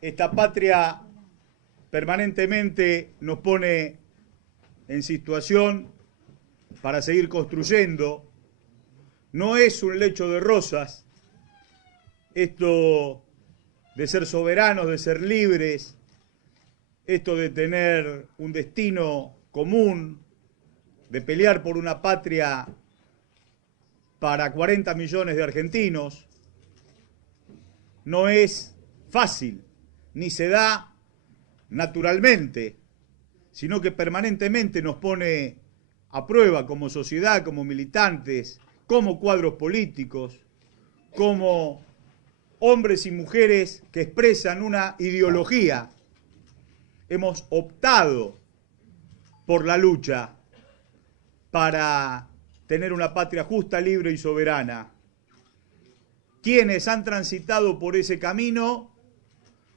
esta patria permanentemente nos pone en situación para seguir construyendo. No es un lecho de rosas esto de ser soberanos, de ser libres, esto de tener un destino común, de pelear por una patria para 40 millones de argentinos. No es fácil, ni se da naturalmente, sino que permanentemente nos pone a prueba como sociedad, como militantes, como cuadros políticos, como hombres y mujeres que expresan una ideología. Hemos optado por la lucha para tener una patria justa, libre y soberana. Quienes han transitado por ese camino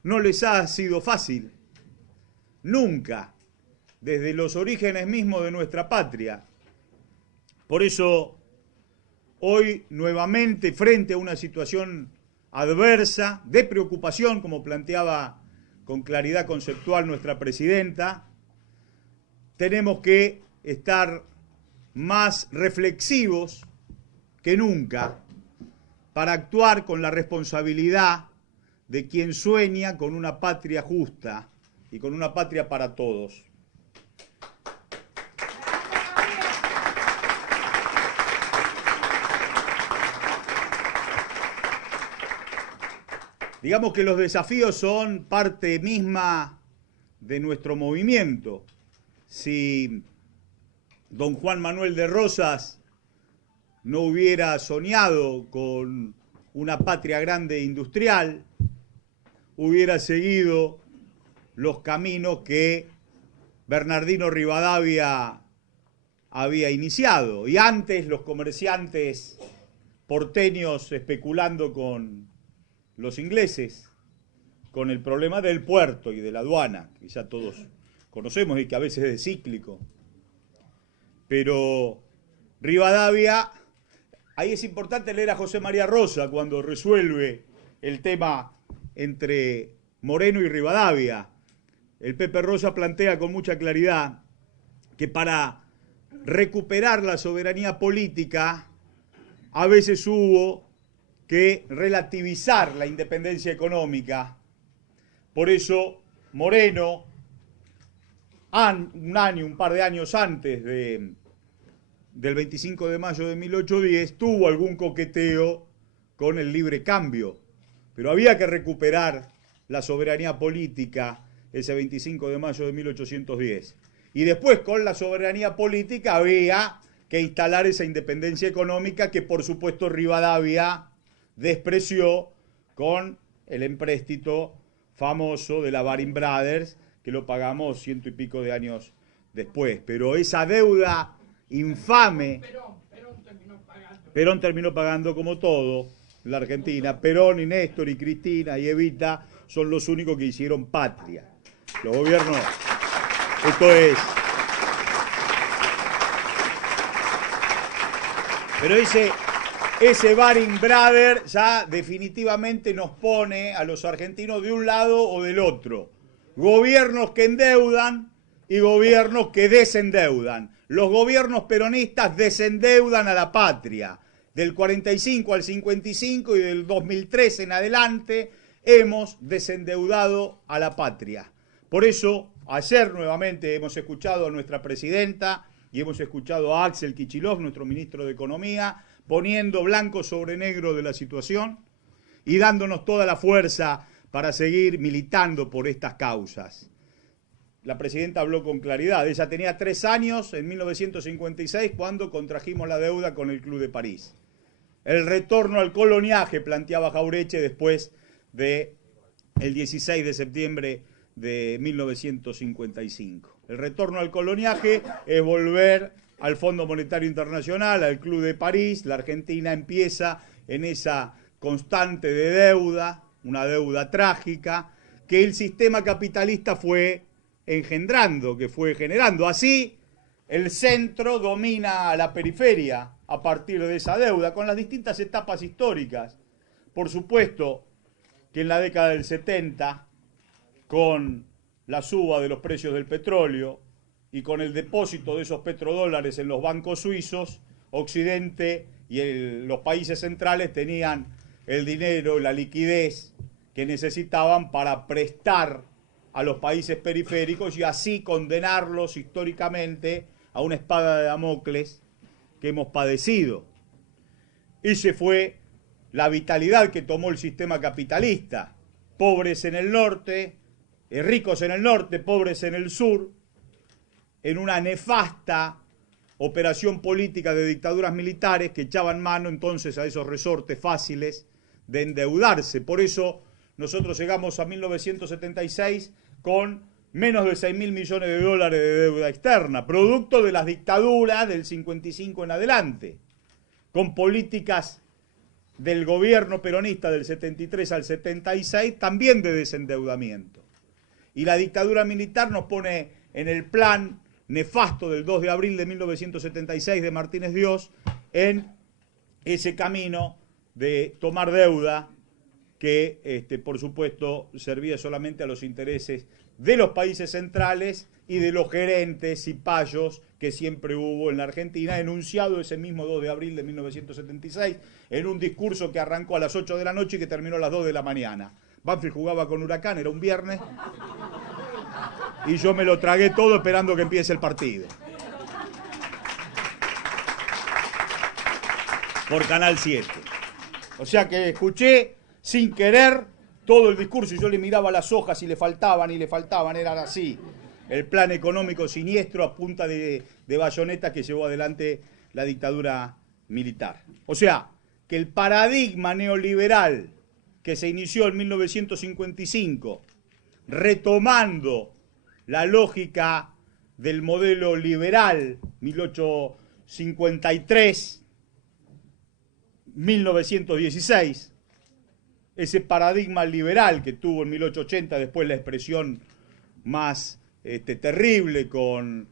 no les ha sido fácil, nunca, desde los orígenes mismos de nuestra patria. Por eso, hoy nuevamente, frente a una situación adversa, de preocupación, como planteaba con claridad conceptual nuestra presidenta, tenemos que estar más reflexivos que nunca para actuar con la responsabilidad de quien sueña con una patria justa y con una patria para todos. Digamos que los desafíos son parte misma de nuestro movimiento. Si don Juan Manuel de Rosas no hubiera soñado con una patria grande e industrial, hubiera seguido los caminos que Bernardino Rivadavia había iniciado. Y antes los comerciantes porteños especulando con los ingleses, con el problema del puerto y de la aduana, que ya todos conocemos y que a veces es cíclico. Pero Rivadavia, ahí es importante leer a José María Rosa cuando resuelve el tema entre Moreno y Rivadavia. El Pepe Rosa plantea con mucha claridad que para recuperar la soberanía política a veces hubo que relativizar la independencia económica. Por eso Moreno, un par de años antes del 25 de mayo de 1810, tuvo algún coqueteo con el libre cambio. Pero había que recuperar la soberanía política ese 25 de mayo de 1810. Y después, con la soberanía política, había que instalar esa independencia económica que, por supuesto, Rivadavia despreció con el empréstito famoso de la Baring Brothers, que lo pagamos 100 y pico de años después. Pero esa deuda infame, Perón terminó pagando como todo, la Argentina. Perón y Néstor y Cristina y Evita son los únicos que hicieron patria. Los gobiernos, esto es. Pero ese Baring Brothers ya definitivamente nos pone a los argentinos de un lado o del otro. Gobiernos que endeudan y gobiernos que desendeudan. Los gobiernos peronistas desendeudan a la patria. Del 45 al 55 y del 2003 en adelante hemos desendeudado a la patria. Por eso, ayer nuevamente hemos escuchado a nuestra presidenta y hemos escuchado a Axel Kicillof, nuestro ministro de Economía, poniendo blanco sobre negro de la situación y dándonos toda la fuerza para seguir militando por estas causas. La presidenta habló con claridad. Ella tenía 3 años en 1956 cuando contrajimos la deuda con el Club de París. El retorno al coloniaje, planteaba Jauretche después del 16 de septiembre de 1955. El retorno al coloniaje es volver al Fondo Monetario Internacional, al Club de París. La Argentina empieza en esa constante de deuda, una deuda trágica, que el sistema capitalista fue engendrando, que fue generando. Así, el centro domina a la periferia a partir de esa deuda, con las distintas etapas históricas. Por supuesto que en la década del 70 con la suba de los precios del petróleo y con el depósito de esos petrodólares en los bancos suizos, Occidente y los países centrales tenían el dinero, la liquidez que necesitaban para prestar a los países periféricos y así condenarlos históricamente a una espada de Damocles que hemos padecido. Esa fue la vitalidad que tomó el sistema capitalista. Pobres en el norte, ricos en el norte, pobres en el sur, en una nefasta operación política de dictaduras militares que echaban mano entonces a esos resortes fáciles de endeudarse. Por eso nosotros llegamos a 1976 con menos de 6.000 millones de dólares de deuda externa, producto de las dictaduras del 55 en adelante, con políticas del gobierno peronista del 73 al 76 también de desendeudamiento. Y la dictadura militar nos pone en el plan nefasto del 2 de abril de 1976 de Martínez Dios en ese camino de tomar deuda que, por supuesto, servía solamente a los intereses de los países centrales y de los gerentes y payos que siempre hubo en la Argentina, enunciado ese mismo 2 de abril de 1976 en un discurso que arrancó a las 8 de la noche y que terminó a las 2 de la mañana. Banfield jugaba con Huracán, era un viernes, y yo me lo tragué todo esperando que empiece el partido. Por Canal 7. O sea que escuché sin querer todo el discurso y yo le miraba las hojas y le faltaban, eran así. El plan económico siniestro a punta de bayoneta que llevó adelante la dictadura militar. O sea, que el paradigma neoliberal que se inició en 1955, retomando la lógica del modelo liberal 1853-1916, ese paradigma liberal que tuvo en 1880 después la expresión más terrible con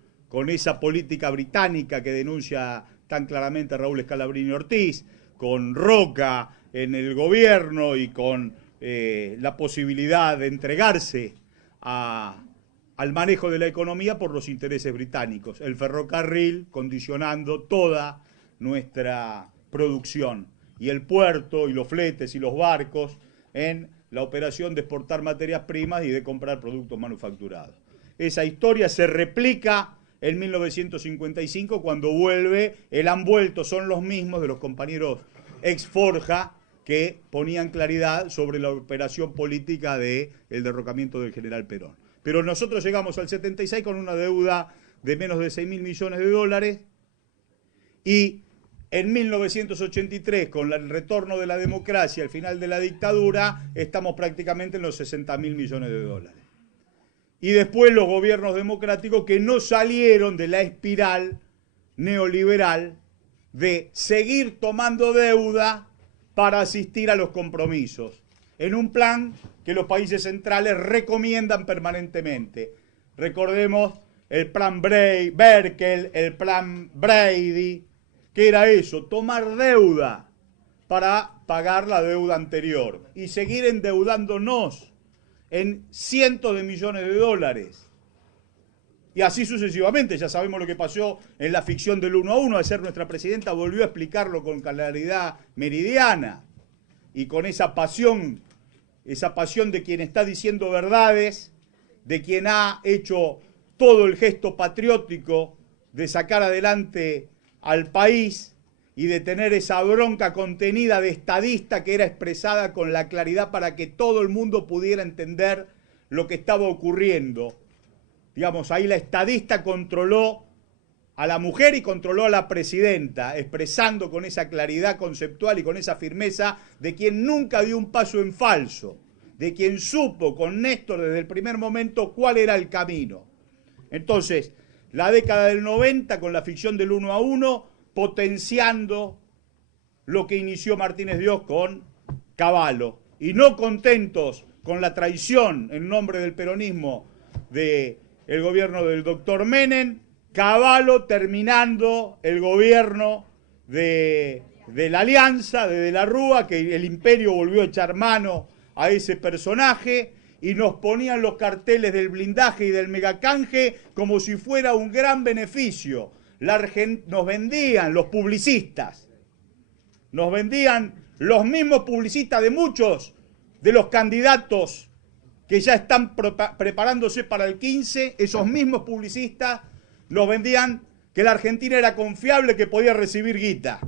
esa política británica que denuncia tan claramente Raúl Scalabrini Ortiz, con Roca en el gobierno y con la posibilidad de entregarse al manejo de la economía por los intereses británicos. El ferrocarril condicionando toda nuestra producción y el puerto y los fletes y los barcos en la operación de exportar materias primas y de comprar productos manufacturados. Esa historia se replica en 1955 cuando vuelve el han vuelto, son los mismos de los compañeros ex Forja que ponían claridad sobre la operación política del derrocamiento del general Perón. Pero nosotros llegamos al 76 con una deuda de menos de 6.000 millones de dólares y en 1983, con el retorno de la democracia, al final de la dictadura, estamos prácticamente en los 60.000 millones de dólares. Y después los gobiernos democráticos que no salieron de la espiral neoliberal de seguir tomando deuda para asistir a los compromisos, en un plan que los países centrales recomiendan permanentemente. Recordemos el plan Berkel, el plan Brady. ¿Qué era eso? Tomar deuda para pagar la deuda anterior y seguir endeudándonos en cientos de millones de dólares. Y así sucesivamente, ya sabemos lo que pasó en la ficción del 1 a 1, ayer nuestra presidenta volvió a explicarlo con claridad meridiana y con esa pasión de quien está diciendo verdades, de quien ha hecho todo el gesto patriótico de sacar adelante al país y de tener esa bronca contenida de estadista que era expresada con la claridad para que todo el mundo pudiera entender lo que estaba ocurriendo. Digamos, ahí la estadista controló a la mujer y controló a la presidenta, expresando con esa claridad conceptual y con esa firmeza de quien nunca dio un paso en falso, de quien supo con Néstor desde el primer momento cuál era el camino. Entonces, la década del 90 con la ficción del 1 a 1, potenciando lo que inició Martínez Dios con Cavallo. Y no contentos con la traición en nombre del peronismo del gobierno del doctor Menem, Cavallo terminando el gobierno de la Alianza, de la Rúa, que el imperio volvió a echar mano a ese personaje y nos ponían los carteles del blindaje y del megacanje como si fuera un gran beneficio. Nos vendían los publicistas, nos vendían los mismos publicistas de muchos de los candidatos que ya están preparándose para el 15, esos mismos publicistas nos vendían que la Argentina era confiable, que podía recibir guita,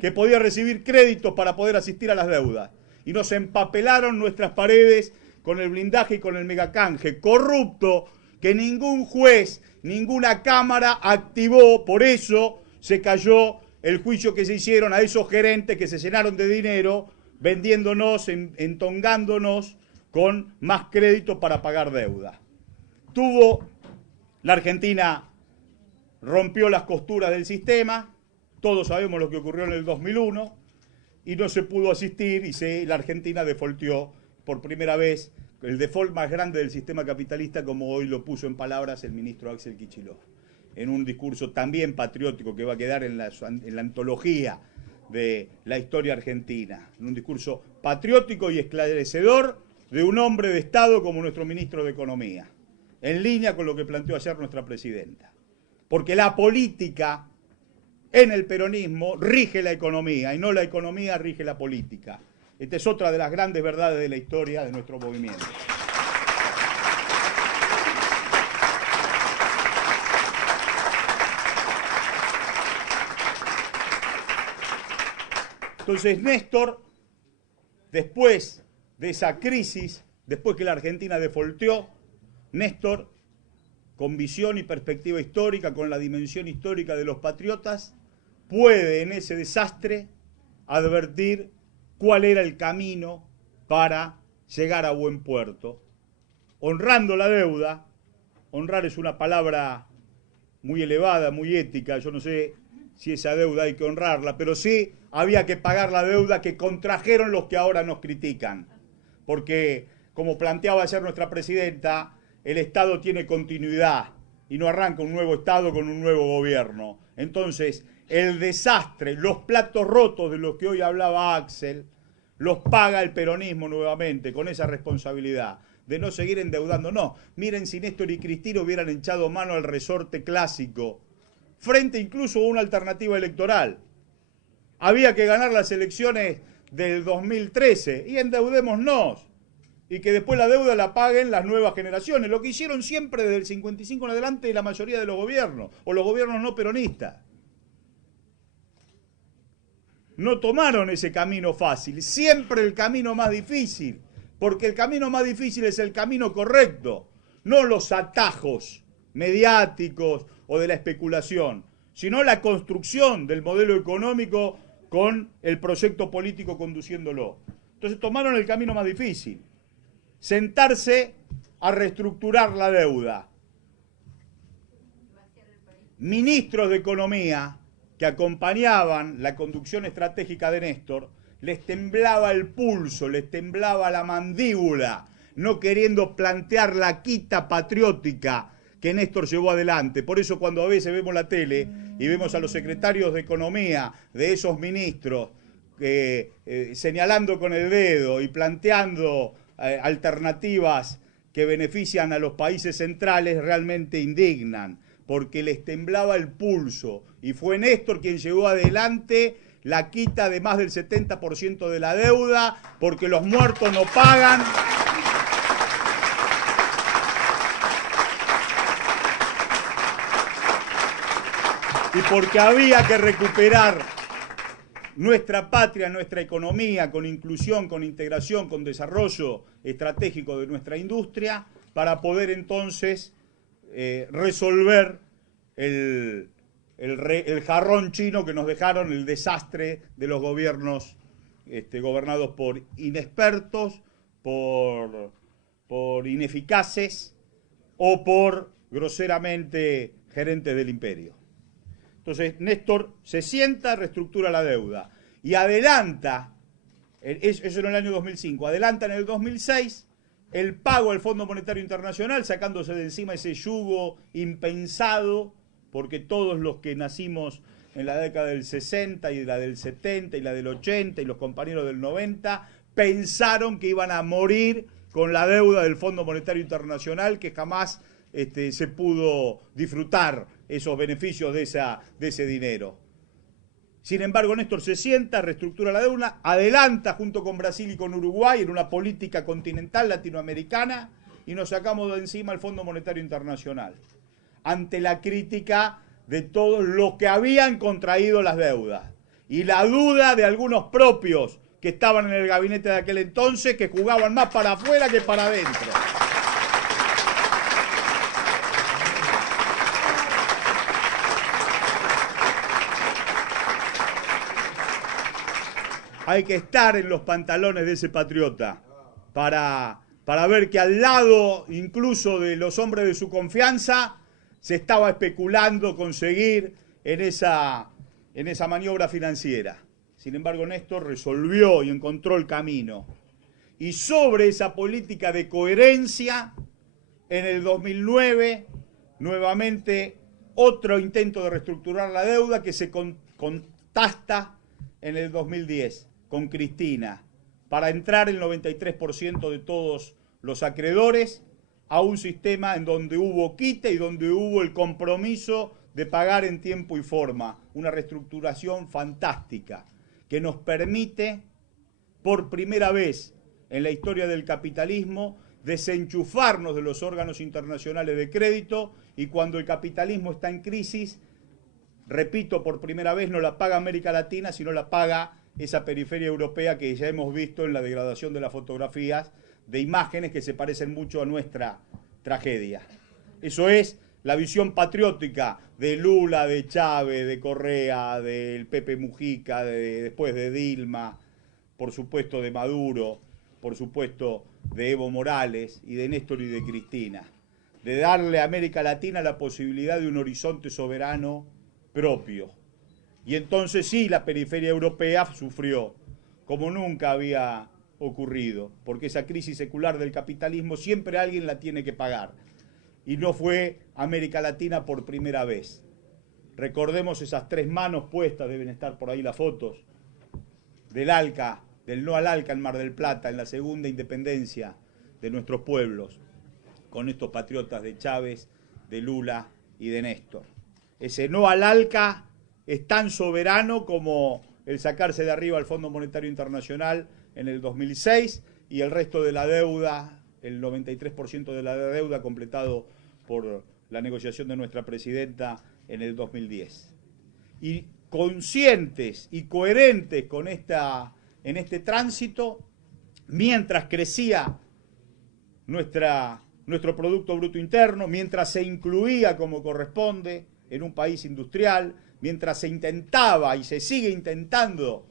que podía recibir créditos para poder asistir a las deudas. Y nos empapelaron nuestras paredes con el blindaje y con el megacanje corrupto que ningún juez, ninguna cámara activó. Por eso se cayó el juicio que se hicieron a esos gerentes que se llenaron de dinero vendiéndonos, entongándonos con más crédito para pagar deuda. La Argentina rompió las costuras del sistema, todos sabemos lo que ocurrió en el 2001, y no se pudo asistir y la Argentina defaultió por primera vez, el default más grande del sistema capitalista, como hoy lo puso en palabras el ministro Axel Kicillof, en un discurso también patriótico que va a quedar en la antología de la historia argentina, en un discurso patriótico y esclarecedor de un hombre de Estado como nuestro ministro de Economía, en línea con lo que planteó ayer nuestra presidenta. Porque la política en el peronismo rige la economía y no la economía rige la política. Esta es otra de las grandes verdades de la historia de nuestro movimiento. Entonces Néstor, después de esa crisis, después que la Argentina defaulteó, Néstor, con visión y perspectiva histórica, con la dimensión histórica de los patriotas, puede en ese desastre advertir cuál era el camino para llegar a buen puerto, honrando la deuda. Honrar es una palabra muy elevada, muy ética, yo no sé si esa deuda hay que honrarla, pero sí había que pagar la deuda que contrajeron los que ahora nos critican, porque, como planteaba ayer nuestra presidenta, el Estado tiene continuidad y no arranca un nuevo Estado con un nuevo gobierno. Entonces, el desastre, los platos rotos de los que hoy hablaba Axel, los paga el peronismo nuevamente con esa responsabilidad de no seguir endeudando. No, miren si Néstor y Cristina hubieran echado mano al resorte clásico, frente incluso a una alternativa electoral. Había que ganar las elecciones del 2013 y endeudémonos. Y que después la deuda la paguen las nuevas generaciones, lo que hicieron siempre desde el 55 en adelante la mayoría de los gobiernos, o los gobiernos no peronistas. No tomaron ese camino fácil, siempre el camino más difícil, porque el camino más difícil es el camino correcto, no los atajos mediáticos o de la especulación, sino la construcción del modelo económico con el proyecto político conduciéndolo. Entonces tomaron el camino más difícil. Sentarse a reestructurar la deuda. Ministros de Economía que acompañaban la conducción estratégica de Néstor, les temblaba el pulso, les temblaba la mandíbula, no queriendo plantear la quita patriótica que Néstor llevó adelante. Por eso cuando a veces vemos la tele y vemos a los secretarios de Economía de esos ministros señalando con el dedo y planteando alternativas que benefician a los países centrales, realmente indignan, porque les temblaba el pulso. Y fue Néstor quien llevó adelante la quita de más del 70% de la deuda, porque los muertos no pagan. Y porque había que recuperar nuestra patria, nuestra economía, con inclusión, con integración, con desarrollo estratégico de nuestra industria, para poder entonces resolver el jarrón chino que nos dejaron, el desastre de los gobiernos gobernados por inexpertos, por ineficaces o por groseramente gerentes del imperio. Entonces Néstor se sienta, reestructura la deuda y adelanta, eso en el año 2005, adelanta en el 2006 el pago al Fondo Monetario Internacional, sacándose de encima ese yugo impensado, porque todos los que nacimos en la década del 60 y la del 70 y la del 80 y los compañeros del 90 pensaron que iban a morir con la deuda del Fondo Monetario Internacional, que jamás se pudo disfrutar esos beneficios de ese dinero. Sin embargo, Néstor se sienta, reestructura la deuda, adelanta junto con Brasil y con Uruguay en una política continental latinoamericana y nos sacamos de encima el Fondo Monetario Internacional, ante la crítica de todos los que habían contraído las deudas y la duda de algunos propios que estaban en el gabinete de aquel entonces, que jugaban más para afuera que para adentro. Hay que estar en los pantalones de ese patriota para ver que al lado incluso de los hombres de su confianza se estaba especulando conseguir en esa maniobra financiera. Sin embargo, Néstor resolvió y encontró el camino. Y sobre esa política de coherencia, en el 2009, nuevamente otro intento de reestructurar la deuda que se contasta en el 2010 con Cristina, para entrar el 93% de todos los acreedores a un sistema en donde hubo quite y donde hubo el compromiso de pagar en tiempo y forma. Una reestructuración fantástica que nos permite, por primera vez en la historia del capitalismo, desenchufarnos de los órganos internacionales de crédito, y cuando el capitalismo está en crisis, repito, por primera vez no la paga América Latina, sino la paga esa periferia europea que ya hemos visto en la degradación de las fotografías, de imágenes que se parecen mucho a nuestra tragedia. Eso es la visión patriótica de Lula, de Chávez, de Correa, del Pepe Mujica, después de Dilma, por supuesto de Maduro, por supuesto de Evo Morales y de Néstor y de Cristina, de darle a América Latina la posibilidad de un horizonte soberano propio. Y entonces sí, la periferia europea sufrió, como nunca había ocurrido, porque esa crisis secular del capitalismo siempre alguien la tiene que pagar. Y no fue América Latina por primera vez. Recordemos esas tres manos puestas, deben estar por ahí las fotos, del ALCA, del no al ALCA en Mar del Plata, en la segunda independencia de nuestros pueblos, con estos patriotas de Chávez, de Lula y de Néstor. Ese no al ALCA es tan soberano como el sacarse de arriba al Fondo Monetario Internacional en el 2006 y el resto de la deuda, el 93% de la deuda completado por la negociación de nuestra presidenta en el 2010. Y conscientes y coherentes con en este tránsito, mientras crecía nuestro Producto Bruto Interno, mientras se incluía como corresponde en un país industrial, mientras se intentaba y se sigue intentando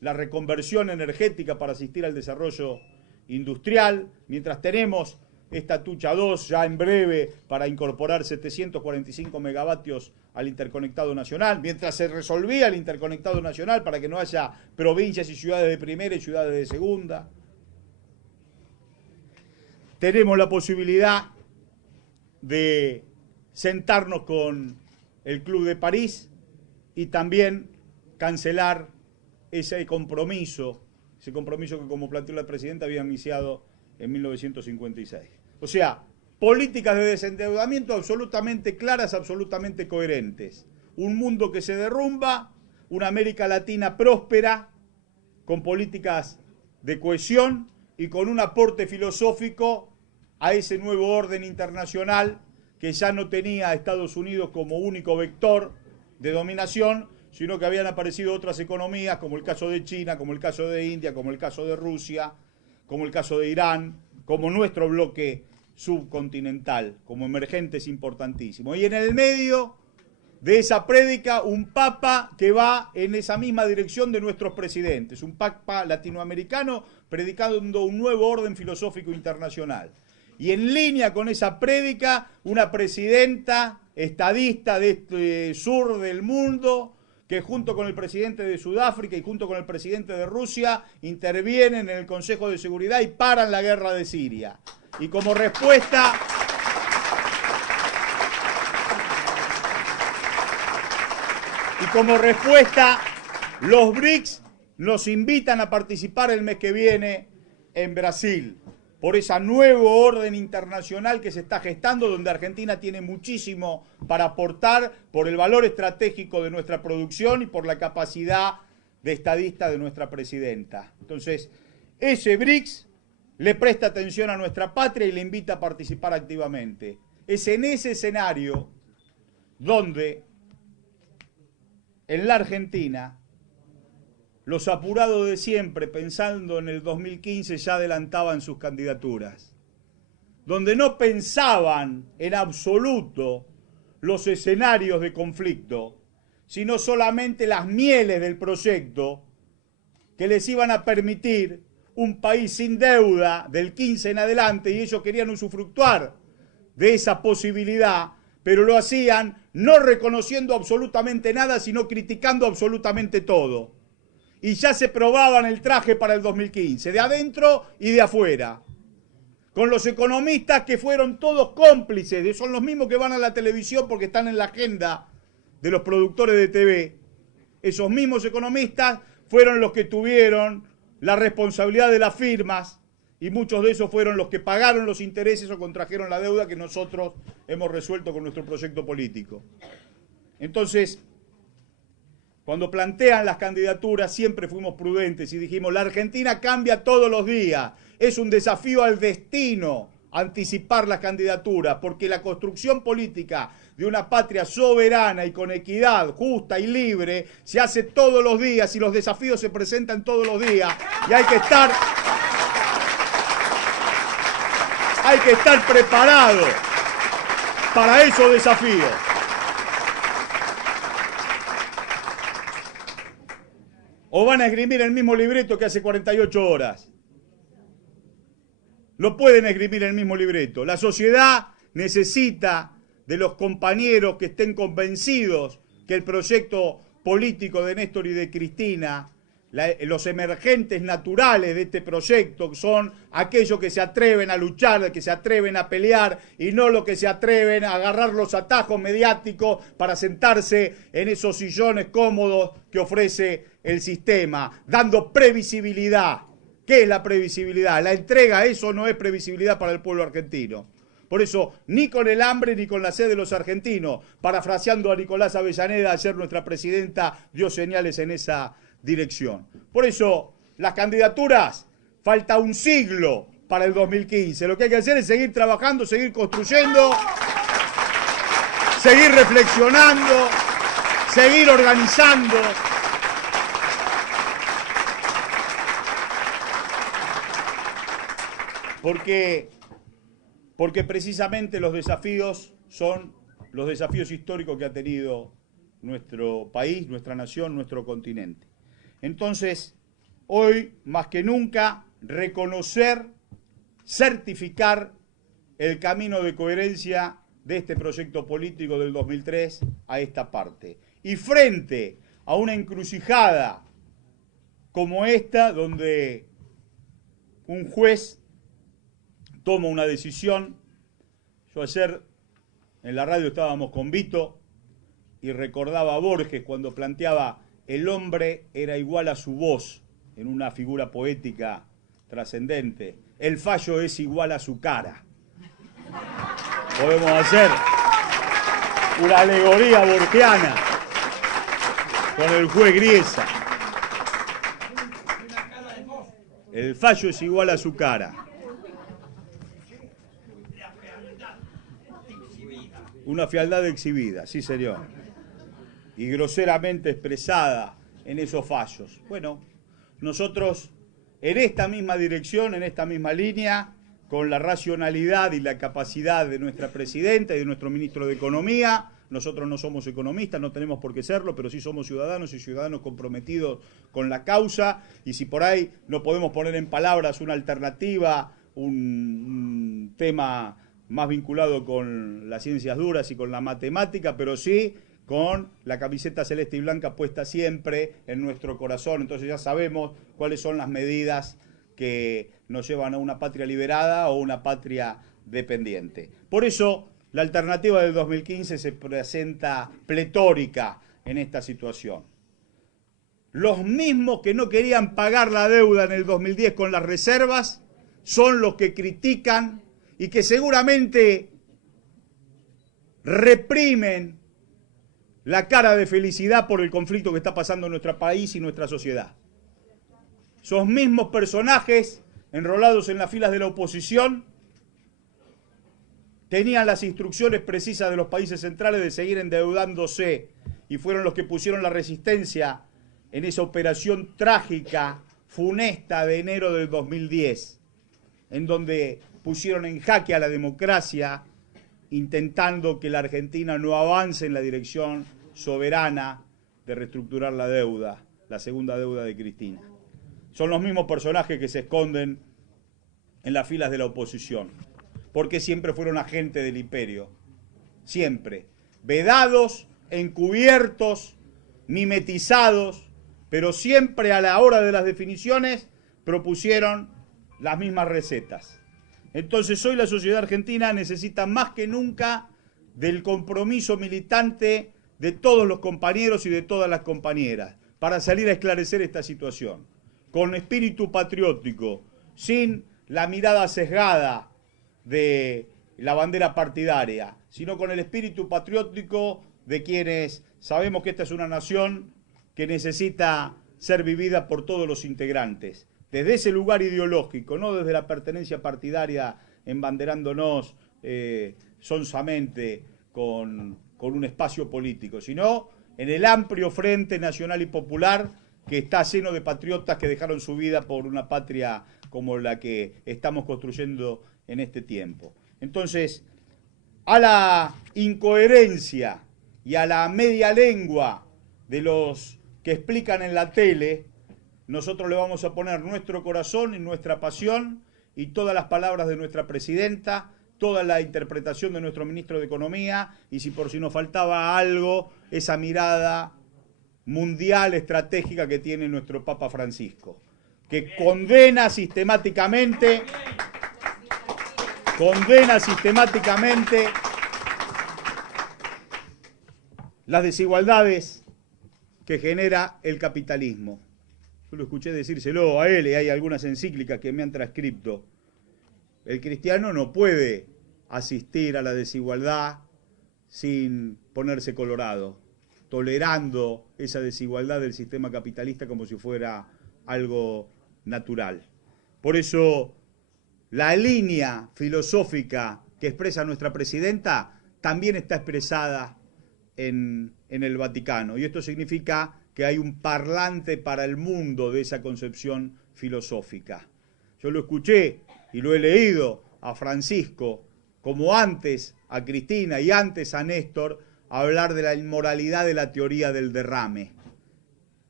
la reconversión energética para asistir al desarrollo industrial, mientras tenemos esta Tucha 2 ya en breve para incorporar 745 megavatios al interconectado nacional, mientras se resolvía el interconectado nacional para que no haya provincias y ciudades de primera y ciudades de segunda, tenemos la posibilidad de sentarnos con el Club de París y también cancelar ese compromiso que, como planteó la presidenta, había iniciado en 1956. O sea, políticas de desendeudamiento absolutamente claras, absolutamente coherentes. Un mundo que se derrumba, una América Latina próspera, con políticas de cohesión y con un aporte filosófico a ese nuevo orden internacional que ya no tenía a Estados Unidos como único vector de dominación, sino que habían aparecido otras economías, como el caso de China, como el caso de India, como el caso de Rusia, como el caso de Irán, como nuestro bloque subcontinental, como emergentes importantísimos. Y en el medio de esa prédica, un papa que va en esa misma dirección de nuestros presidentes, un papa latinoamericano predicando un nuevo orden filosófico internacional. Y en línea con esa prédica, una presidenta estadista de este sur del mundo, que junto con el presidente de Sudáfrica y junto con el presidente de Rusia intervienen en el Consejo de Seguridad y paran la guerra de Siria. Y como respuesta los BRICS nos invitan a participar el mes que viene en Brasil. por ese nuevo orden internacional que se está gestando, donde Argentina tiene muchísimo para aportar por el valor estratégico de nuestra producción y por la capacidad de estadista de nuestra presidenta. Entonces, ese BRICS le presta atención a nuestra patria y le invita a participar activamente. Es en ese escenario donde en la Argentina los apurados de siempre, pensando en el 2015, ya adelantaban sus candidaturas, donde no pensaban en absoluto los escenarios de conflicto, sino solamente las mieles del proyecto que les iban a permitir un país sin deuda del 15 en adelante, y ellos querían usufructuar de esa posibilidad, pero lo hacían no reconociendo absolutamente nada, sino criticando absolutamente todo. Y ya se probaban el traje para el 2015, de adentro y de afuera. Con los economistas que fueron todos cómplices, son los mismos que van a la televisión porque están en la agenda de los productores de TV. Esos mismos economistas fueron los que tuvieron la responsabilidad de las firmas y muchos de esos fueron los que pagaron los intereses o contrajeron la deuda que nosotros hemos resuelto con nuestro proyecto político. Entonces, cuando plantean las candidaturas siempre fuimos prudentes y dijimos, la Argentina cambia todos los días, es un desafío al destino anticipar las candidaturas, porque la construcción política de una patria soberana y con equidad, justa y libre, se hace todos los días y los desafíos se presentan todos los días y hay que estar preparado para esos desafíos. O van a esgrimir el mismo libreto que hace 48 horas. No pueden esgrimir el mismo libreto. La sociedad necesita de los compañeros que estén convencidos que el proyecto político de Néstor y de Cristina, los emergentes naturales de este proyecto, son aquellos que se atreven a luchar, que se atreven a pelear y no los que se atreven a agarrar los atajos mediáticos para sentarse en esos sillones cómodos que ofrece el sistema, dando previsibilidad. ¿Qué es la previsibilidad? La entrega, eso no es previsibilidad para el pueblo argentino. Por eso, ni con el hambre ni con la sed de los argentinos, parafraseando a Nicolás Avellaneda, ayer nuestra presidenta dio señales en esa dirección. Por eso, las candidaturas, falta un siglo para el 2015. Lo que hay que hacer es seguir trabajando, seguir construyendo, seguir reflexionando, seguir organizando. Porque precisamente los desafíos son los desafíos históricos que ha tenido nuestro país, nuestra nación, nuestro continente. Entonces, hoy, más que nunca, reconocer, certificar el camino de coherencia de este proyecto político del 2003 a esta parte. Y frente a una encrucijada como esta, donde un juez toma una decisión. Yo ayer en la radio estábamos con Vito y recordaba a Borges cuando planteaba el hombre era igual a su voz en una figura poética trascendente. El fallo es igual a su cara. Podemos hacer una alegoría borgiana con el juez Griesa. El fallo es igual a su cara. Una fealdad exhibida, sí señor, y groseramente expresada en esos fallos. Bueno, nosotros en esta misma dirección, en esta misma línea, con la racionalidad y la capacidad de nuestra presidenta y de nuestro ministro de Economía, nosotros no somos economistas, no tenemos por qué serlo, pero sí somos ciudadanos y ciudadanos comprometidos con la causa, y si por ahí no podemos poner en palabras una alternativa, un tema más vinculado con las ciencias duras y con la matemática, pero sí con la camiseta celeste y blanca puesta siempre en nuestro corazón. Entonces ya sabemos cuáles son las medidas que nos llevan a una patria liberada o una patria dependiente. Por eso la alternativa del 2015 se presenta pletórica en esta situación. Los mismos que no querían pagar la deuda en el 2010 con las reservas son los que critican y que seguramente reprimen la cara de felicidad por el conflicto que está pasando en nuestro país y nuestra sociedad. Esos mismos personajes enrolados en las filas de la oposición tenían las instrucciones precisas de los países centrales de seguir endeudándose y fueron los que pusieron la resistencia en esa operación trágica, funesta de enero del 2010, en donde pusieron en jaque a la democracia, intentando que la Argentina no avance en la dirección soberana de reestructurar la deuda, la segunda deuda de Cristina. Son los mismos personajes que se esconden en las filas de la oposición, porque siempre fueron agentes del imperio, siempre, vedados, encubiertos, mimetizados, pero siempre a la hora de las definiciones propusieron las mismas recetas. Entonces hoy la sociedad argentina necesita más que nunca del compromiso militante de todos los compañeros y de todas las compañeras para salir a esclarecer esta situación, con espíritu patriótico, sin la mirada sesgada de la bandera partidaria, sino con el espíritu patriótico de quienes sabemos que esta es una nación que necesita ser vivida por todos los integrantes, desde ese lugar ideológico, no desde la pertenencia partidaria, embanderándonos sonsamente con un espacio político, sino en el amplio frente nacional y popular que está lleno de patriotas que dejaron su vida por una patria como la que estamos construyendo en este tiempo. Entonces, a la incoherencia y a la media lengua de los que explican en la tele, nosotros le vamos a poner nuestro corazón y nuestra pasión y todas las palabras de nuestra presidenta, toda la interpretación de nuestro ministro de Economía y si por si nos faltaba algo, esa mirada mundial estratégica que tiene nuestro Papa Francisco, que condena sistemáticamente las desigualdades que genera el capitalismo. Yo lo escuché decírselo a él y hay algunas encíclicas que me han transcripto. El cristiano no puede asistir a la desigualdad sin ponerse colorado, tolerando esa desigualdad del sistema capitalista como si fuera algo natural. Por eso, la línea filosófica que expresa nuestra presidenta también está expresada en el Vaticano. Y esto significa que hay un parlante para el mundo de esa concepción filosófica. Yo lo escuché y lo he leído a Francisco, como antes a Cristina y antes a Néstor, hablar de la inmoralidad de la teoría del derrame.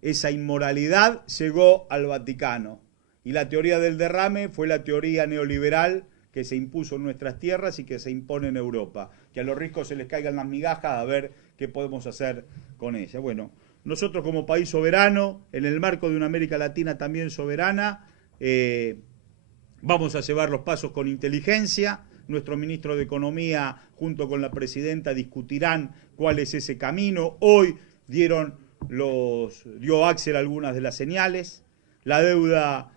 Esa inmoralidad llegó al Vaticano. Y la teoría del derrame fue la teoría neoliberal que se impuso en nuestras tierras y que se impone en Europa. Que a los ricos se les caigan las migajas a ver qué podemos hacer con ella. Bueno, nosotros como país soberano, en el marco de una América Latina también soberana, vamos a llevar los pasos con inteligencia. Nuestro ministro de Economía junto con la presidenta discutirán cuál es ese camino. Hoy dio Axel algunas de las señales. La deuda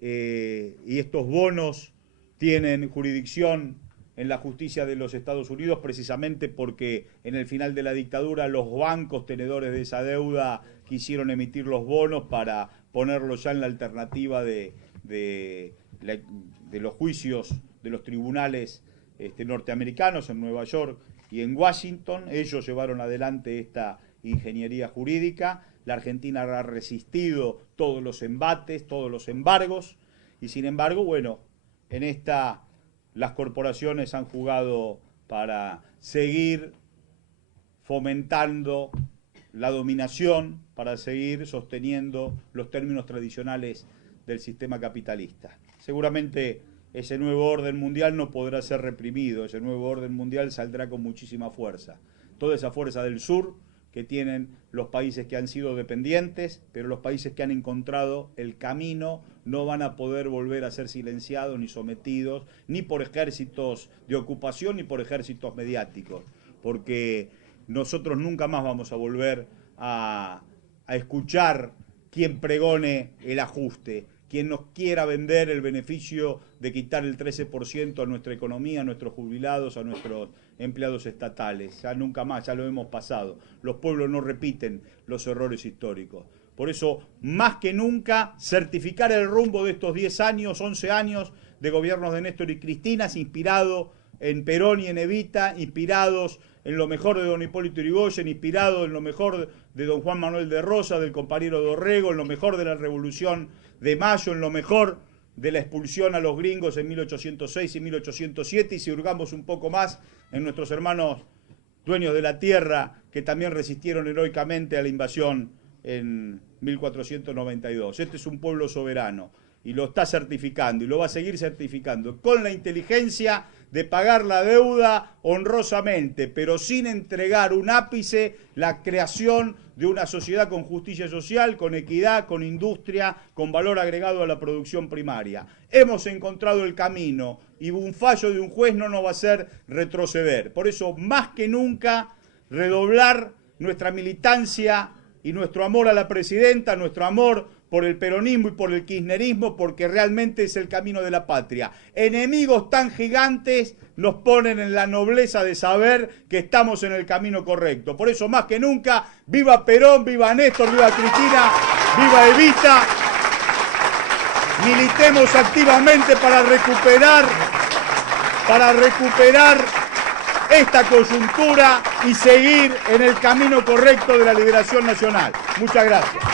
y estos bonos tienen jurisdicción en la justicia de los Estados Unidos precisamente porque en el final de la dictadura los bancos tenedores de esa deuda quisieron emitir los bonos para ponerlos ya en la alternativa de los juicios de los tribunales norteamericanos en Nueva York y en Washington. Ellos llevaron adelante esta ingeniería jurídica. La Argentina ha resistido todos los embates, todos los embargos, y sin embargo, bueno, en esta las corporaciones han jugado para seguir fomentando la dominación, para seguir sosteniendo los términos tradicionales del sistema capitalista. Seguramente ese nuevo orden mundial no podrá ser reprimido, ese nuevo orden mundial saldrá con muchísima fuerza. Toda esa fuerza del sur que tienen los países que han sido dependientes, pero los países que han encontrado el camino no van a poder volver a ser silenciados ni sometidos, ni por ejércitos de ocupación ni por ejércitos mediáticos, porque nosotros nunca más vamos a volver a escuchar quien pregone el ajuste, quien nos quiera vender el beneficio de quitar el 13% a nuestra economía, a nuestros jubilados, a nuestros empleados estatales. Ya nunca más, ya lo hemos pasado. Los pueblos no repiten los errores históricos. Por eso, más que nunca, certificar el rumbo de estos 10 años, 11 años de gobiernos de Néstor y Cristina, inspirado en Perón y en Evita, inspirados en lo mejor de don Hipólito Yrigoyen, inspirado en lo mejor de don Juan Manuel de Rosas, del compañero Dorrego, en lo mejor de la Revolución de Mayo, en lo mejor de la expulsión a los gringos en 1806 y 1807, y si hurgamos un poco más en nuestros hermanos dueños de la tierra, que también resistieron heroicamente a la invasión en 1492. Este es un pueblo soberano y lo está certificando y lo va a seguir certificando con la inteligencia de pagar la deuda honrosamente, pero sin entregar un ápice la creación de una sociedad con justicia social, con equidad, con industria, con valor agregado a la producción primaria. Hemos encontrado el camino y un fallo de un juez no nos va a hacer retroceder. Por eso, más que nunca, redoblar nuestra militancia y nuestro amor a la presidenta, nuestro amor por el peronismo y por el kirchnerismo, porque realmente es el camino de la patria. Enemigos tan gigantes nos ponen en la nobleza de saber que estamos en el camino correcto. Por eso, más que nunca, viva Perón, viva Néstor, viva Cristina, viva Evita. Militemos activamente para recuperar esta coyuntura y seguir en el camino correcto de la liberación nacional. Muchas gracias.